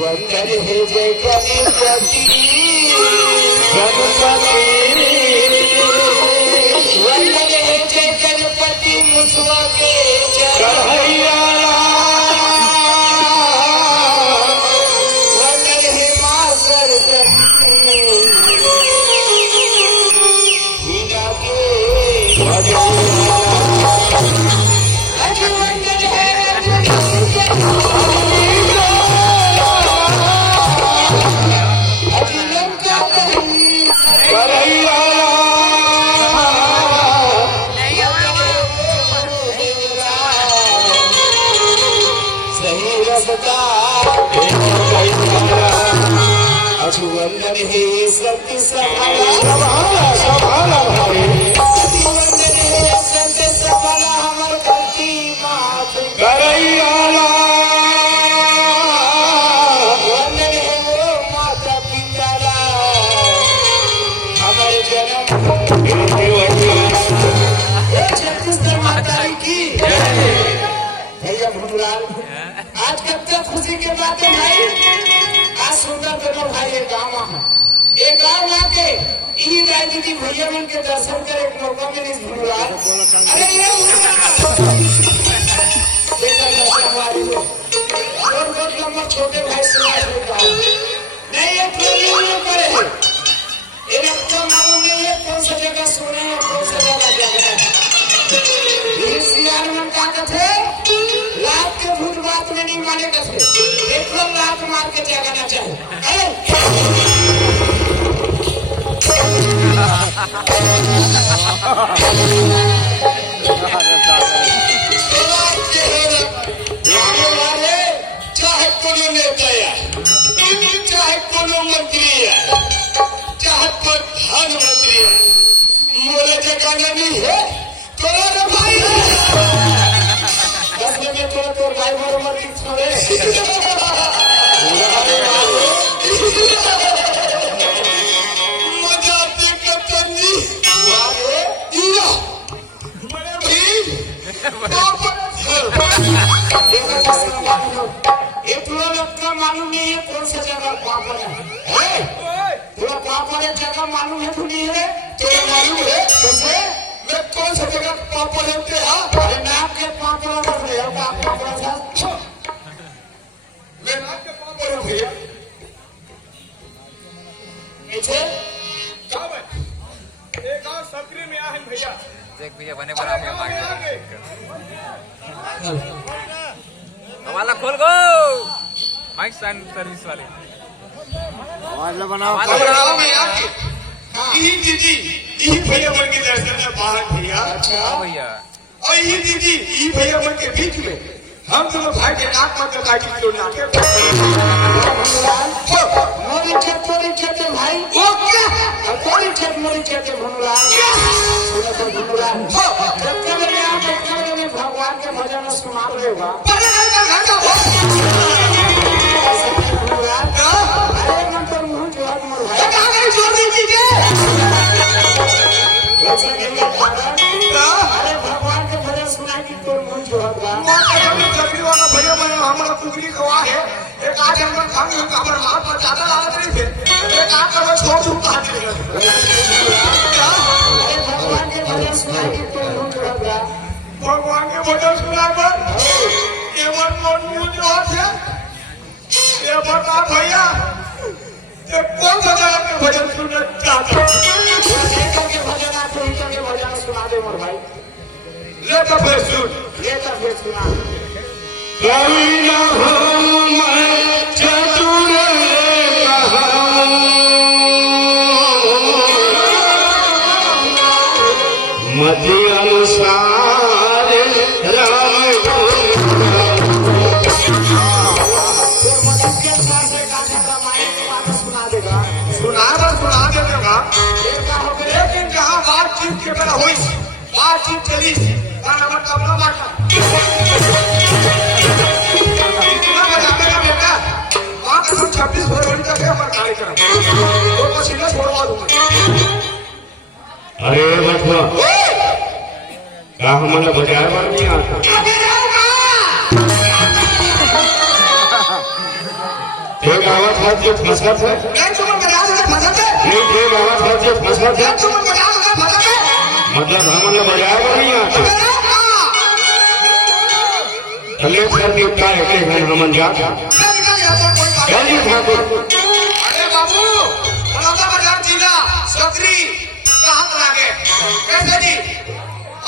वंदन हे जय गणपति वंदन हे जय गणपति मुसवा के वंदन हे मां सरस्वती हीना के वंदन हे सत्य सफला वंदन हे सत्य सफला हमर भक्ति मात करैयाला वंदन हे वो माता पिता हमर जन्म छत्तीसगढ़ माता की भैया भूलाल आज कब तक खुशी के बात है भाई आज सुंदर करो भाई ये गाँव आके इन राजनीति भैया मन के दर्शन करे एक मौका मिली भूलाल अरे ये हमारी बहुत लंबा छोटे भाई सुनाई नहीं ये प्रोग्राम करे ये आपको मालूम नहीं है कौन सा जगह सुने हैं कौन सा जगह जाना सियार मन का थे लाख के भूत बात में नहीं माने थे एक लोग लाख मार के जगाना चाहिए चाहे कोनो नेता है चाहे कोनो मंत्री है चाहे कोई प्रधानमंत्री है मोरे जगाना नहीं है तो भाई दस में तो भाई बराबर की छोड़े मजा करनी मालूम नहीं है कौन सा जगह कहाँ पर है थोड़ा कहाँ पर एक जगह मालूम है नहीं है तो मालूम है कैसे मैं कौन सा जगह पापड़ होते हैं अरे नाक के पापड़ पर भैया पापड़ था मैं नाक के पापड़ हूँ भैया नीचे कब एक और सक्रिय में आए भैया देख भैया बने बना के मांगे हमारा खोल गो माइक साउंड सर्विस वाले आवाज बनाओ दीदी ई भैया मन के दर्शन में बाहर भैया अच्छा भैया और ये दीदी ई भैया मन के बीच में हम दोनों भाई के नाक में काटी तो नाके मोरी खेत भाई वो क्या मोरी खेत भनुलाल सुनो तो भनुलाल जब में आप में भगवान के भजन सुना रहे हो अरे मन पर मुंह जो है मोर भाई कहां छोड़ दीजिए अरे का माँ कसम से छपरी वाला भैया मैंने हमारा कुकरी गवा है एक आज हम खाएंगे हमारे हाथ में ज्यादा लागत नहीं थे एक आज का बस 100 रुपया भगवान के भजन सुनाई तो हम जोड़ा भगवान के भजन सुनाकर ये मन मन मुझ जो है ये बता भैया ये कौन सा जगह के भजन सुनना चाहता के भजन आते ही के भजन सुना दे मोर भाई ले तो फिर सुन ये तो फिर सुना कभी न हो मैं चतुर मति अनुसार राम के साथ से गाने का माइक बात सुना देगा सुना देगा लेकिन जहाँ बातचीत के बेला हुई बातचीत चली गाना मतलब ना बाटा इतना बजाएगा बेटा वहाँ के 26 फरवरी तक है हमारा कार्यक्रम तो पसीना छोड़वा दूंगा अरे बचवा का हमारा बाजार में नहीं आता एक आवाज हाथ जो फंसा था नहीं तुम बजा दो फंसा दे नहीं एक आवाज हाथ जो फंसा था तुम बजा दो फंसा दे मतलब हमारा बाजार में नहीं आता चले सर के उठा है कि हम जा जल्दी ठाकुर अरे बाबू बलौदा बाजार जिला सकरी कहाँ लागे कैसे जी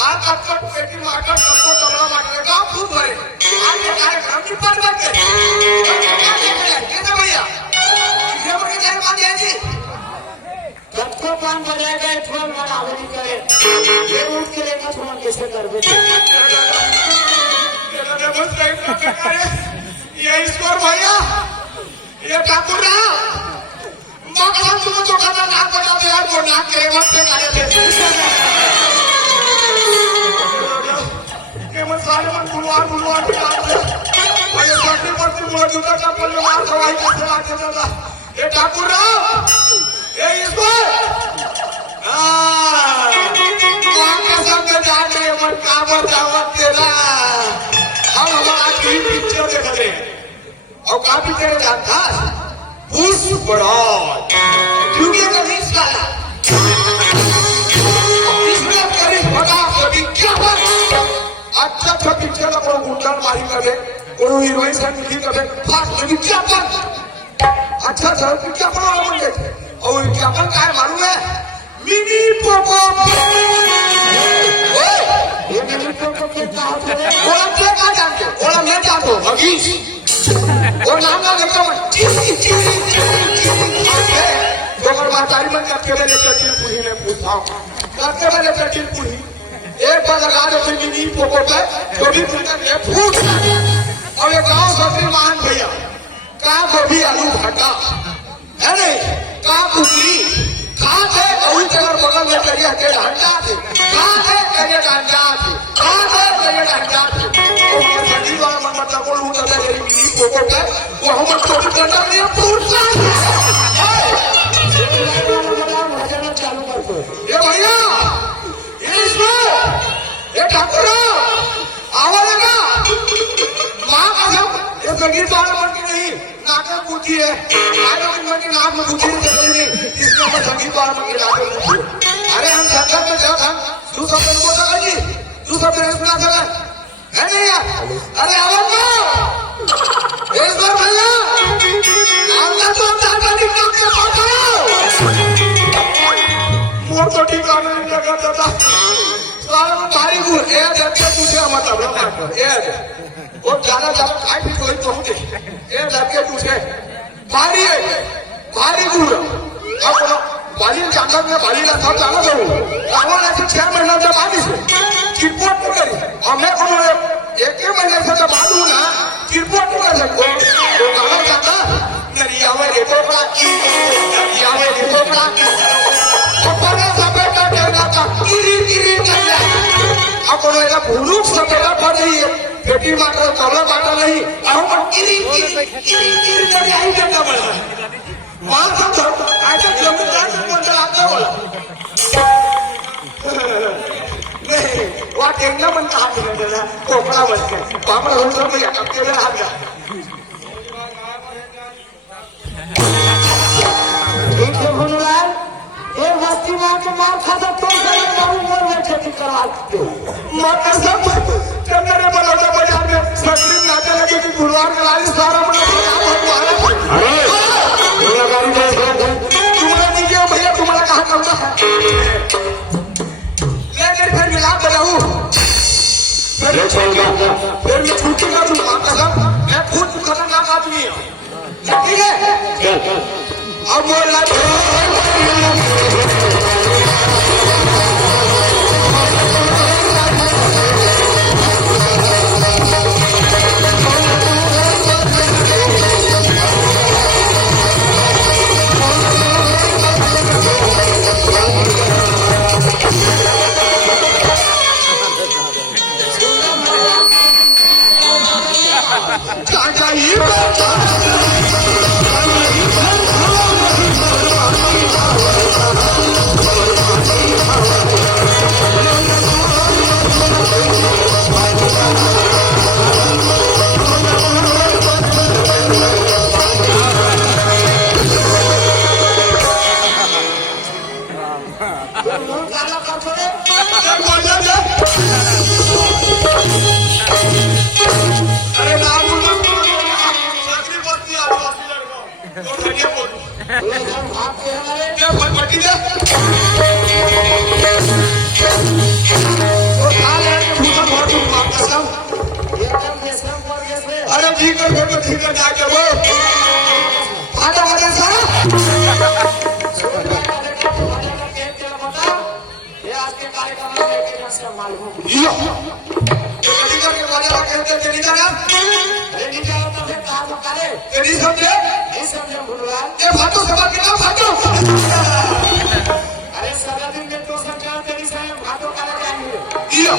आज कटकट पेटी मार्केट सबको तबला मार्केट गाँव खूब भरे आज ये कार्यक्रम की पर बैठे कैसे भैया कितने बजे जाए मान जाएगी सबको काम बजाएगा इतना मन आवरी करे ये उठ के लेना तुम कैसे कर बेटे ये ईश्वर भैया ये ठाकुर राव माँ कसम तुम्हें तो खाना नाक बजा दे यार वो नाक के मत से खाए थे के मन सारे मन बुलवार भैया पट्टी पट्टी मुझे जूता चप्पल में मार खवाई कैसे आके दादा ये ठाकुर राव ये ईश्वर माँ कसम से जाने मन काबर जावत तेरा हम हमारा टीवी पिक्चर देख रहे हैं और काफी तेरे जानता पुष्प बड़ौत क्योंकि कभी साला इसमें करीब बड़ा कभी क्या अच्छा पिक्चर अपना गुंडा मारी करे कोई हीरोइन से मिली करे फास्ट लगी क्या अच्छा पिक्चर अपना मन देखे और विज्ञापन का है मालूम है मिनी पोपो ये मेरे को क्या कहा था बोला क्या कहा जानते बोला मैं जानता हूँ मगीश और नाम ना लेता मैं दोगर महतारी मन करके मैंने कटिल पुरी में पूछा करके मैंने कटिल पुरी एक बार लगा दो फिर मिनी पोपो पे तो भी ये फूट और ये गाँव सबसे महान भैया का गोभी आलू भट्टा है नहीं का कुकरी कहाँ थे वही जगह बगल में करिए के डंडा थे कहाँ थे करिए डंडा थे कहाँ थे करिए डंडा थे तो मैं ठंडी वाला मन मतलब को लूँ तब मेरी मिनी पोपो पे वो हम छोटी डंडा नहीं पूछता भजन चालू कर दो ये भैया ये इसमें ये ठाकुर आवाज लगा माँ कसम ये संगीत वाला मन की नहीं नाटक पूछी है आज हम मन की नाक में पूछी नहीं इसमें हम संगीत वाला मन की नाटक पूछी अरे हम संगत में जब हम दूसरा दिन बोल सका जी दूसरा दिन सुना सका है नहीं यार अरे आवाज में एक बार भैया अंदर तो चाहता नहीं करके पहुंचाओ मोर तो ठिकाना नहीं लगा दादा सारा में भारी गुड़ ए धक्के पूछे मतलब ए वो ज्यादा खाई भी कोई पहुंचे ए धक्के पूछे भारी है भारी गुड़ अब बाली जंगल में बाली ना सब जाना दो रावण ऐसे 6 महीना जब आदि से चिरपोट नहीं करी और मैं कौन एक महीने से जब आदू ना चिरपोट नहीं कर सकते तो गाना जाता नरिया में रेतो पड़ा की नरिया में रेतो पड़ा की अपन भूलूक सपेटा पड़ रही है बेटी माता कमला माता नहीं आई करना पड़ा वहां सब ऐसा जमींदार से बोलता आता बोला नहीं टेंगना मन कहा देना कोपड़ा बन के पापड़ा हो सब भैया कब के हाथ जा ठीक है भुनलाल एक हस्ती मार के मार खाता तो सही बाबू मोर में खेती करवा दो माता सब चंदरे बलौदा बाजार में सकरी नाचे लगे कि गुरुवार का लाली सारा बना अरे मेरा गाड़ी दे तुम्हारा नीचे भैया तुम्हारा कहाँ करता है ले मेरे घर मिला बजाऊ ले चलगा फिर मैं छुट्टी कर दूंगा कसम मैं खुद खतरनाक आदमी हूँ ठीक है चल अब बोल अरे नाम अरे जी कर ठीक है जाके वो आधा आधा सा ये आज के कार्यक्रम में इसका मालूम यो कभी करके बाजार कहते हैं नहीं जाना नहीं जाओ तो फिर कहाँ मकाले नहीं समझे नहीं समझे भुनलाल ये फाटो सभा के नाम फाटो अरे सारा दिन में तो समझा तेरी साहब भाटो काला जाएंगे यो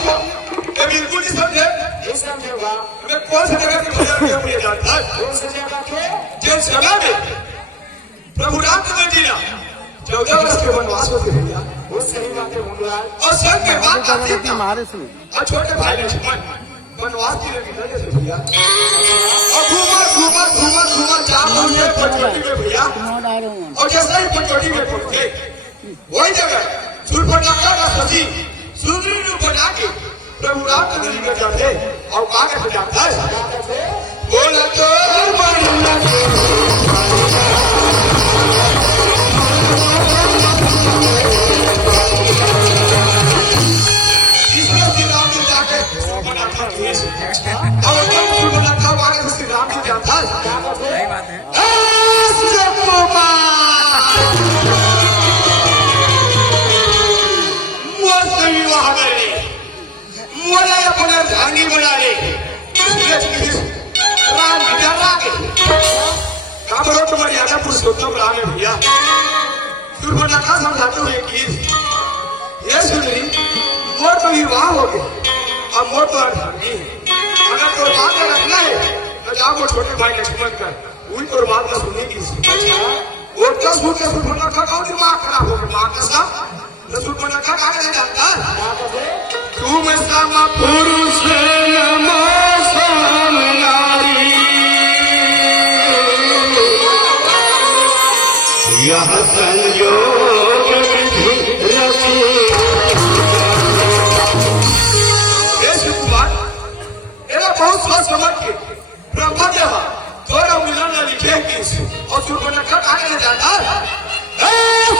ये बिल्कुल नहीं समझे नहीं समझेगा मैं कौन सी जगह के बाजार में मुझे जानता है कौन सी जगह के जिस जगह में प्रभु राम ने जीना 14 वर्ष के वनवास होते भैया वो सही बात है भुनलाल और संग के बाद आती थी और छोटे भाई लक्ष्मण वनवास की वजह से भैया और घूमा चार पहुंचे पंचवटी में भैया और जैसे ही पंचवटी में पहुंचे वही जगह सूर्पनखा का सती सुंदरी रूप बना के प्रभु राम नगरी में जाते और कहा कैसे जाता है बोला तो इसमें श्री राम जी जाके सूर्पनखा किए और सूर्पनखा वहां से श्री राम जी जाता है सही बात है मोला अपना धानी बना ले राम बिना लागे काबरो तुम्हारी आधा पुरुषोत्तम राम है भैया सूर्पनखा समझाते हुए कि ये सुंदरी मोर तो विवाह हो गया अब मोर तो अर्धांगी अगर तो बात का रखना है तो जाओ वो छोटे भाई लक्ष्मण का उन तो बात का सुनेगी वो क्या सुन के सूर्पनखा का दिमाग खराब हो गया मां का साथ तो सूर्पनखा का कहना जानता है तुम सम पुरुष नमो नारी यह संयोग विधि रची कुमार एरा बहुत सोच समझ के ब्रह्मा देवा थोड़ा मिलन लिखे और सूर्पनखा का कहना जानता है